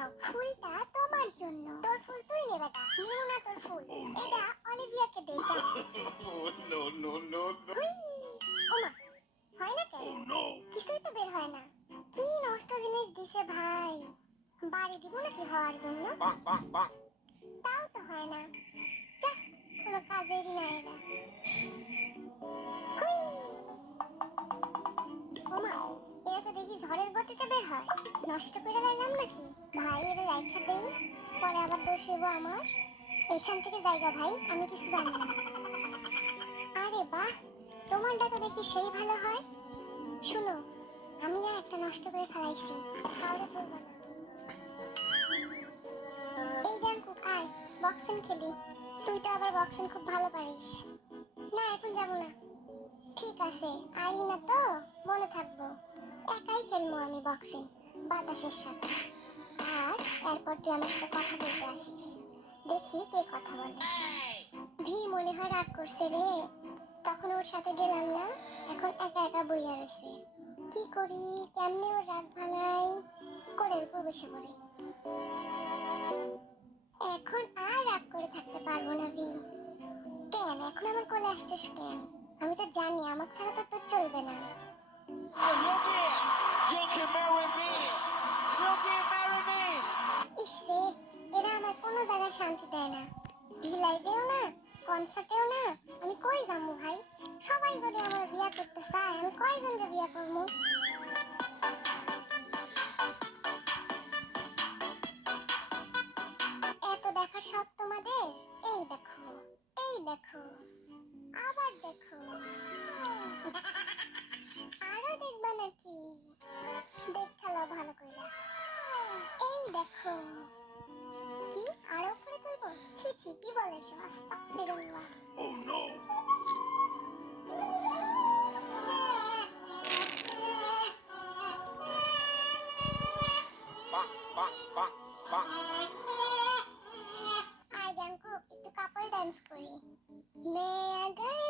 নাও ফুলটা তোমার জন্য। তোর ফুল তুই নে বেটা, নিও না তোর ফুল। এটা অলিভিয়াকে দে যা। No, no, no, no. হুই। ওমা, হয় না কেন? কিছুই তো বের হয় না। কি নষ্ট জিনিস দিছে ভাই। বাড়ি দিব নাকি হওয়ার জন্য? তাও তো হয় না। যা, কোনো কাজেরই না এটা। হুই। ওমা, এরা তো দেখি ঝড়ের গতিতে বের হয়। নষ্ট করে লাইলাম নাকি? ভাই এরা রাইখা দেই, পরে আবার দোষ হইব আমার। এখান থেকে জায়গা ভাই, আমি কিছু জানি না। আরে বাহ, তোমারটা তো দেখি সেই ভালো হয়। শুনো, আমি না একটা নষ্ট করে ফেলাইছি, কাউরে বলবো না। এই জাঙ্কুক আয়, বক্সিং খেলি। তুই তো আবার বক্সিং খুব ভালো পারিস। না এখন যাবো না। ঠিক আছে, আইলি না তো, মনে থাকবো। একাই খেলবো আমি বক্সিং, বাতাসের সাথে। আর এরপর তুই আমার সাথে কথা বলতে আসিস, দেখি কে কথা বলে। ভি মনে হয় রাগ করছে রে, তখন ওর সাথে গেলাম না, এখন একা একা বইয়া রয়েছে। কি করি, কেমনে ওর রাগ ভাঙাই? কোলের উপর বসে পড়ি। এখন আর রাগ করে থাকতে পারবো না ভি। কেন এখন আমার কোলে আসছিস কেন? আমি তো জানি আমার ছাড়া তো তোর চলবে না। You can marry me. You can marry me. ইস রে, এরা আমার কোনো জায়গায় শান্তি দেয় না। ভি লাইভেও না, কনসার্টেও না। আমি কই যাবো ভাই? সবাই যদি আমার বিয়া করতে চায়, আমি কয়জনকে বিয়া করবো? এত দেখার শখ তোমাদের? এই দেখো, এই দেখো, আবার দেখো। আরো দেখবা নাকি? দেখ খেলো ভালো কইরা। এই দেখো। কি আরো উপরে তুলবো? ছি ছি, কি বলে এসব? আস্তাগফিরুল্লাহ। Oh no. আয় জাঙ্কুক, একটু কাপল ডান্স করি। मैं अगर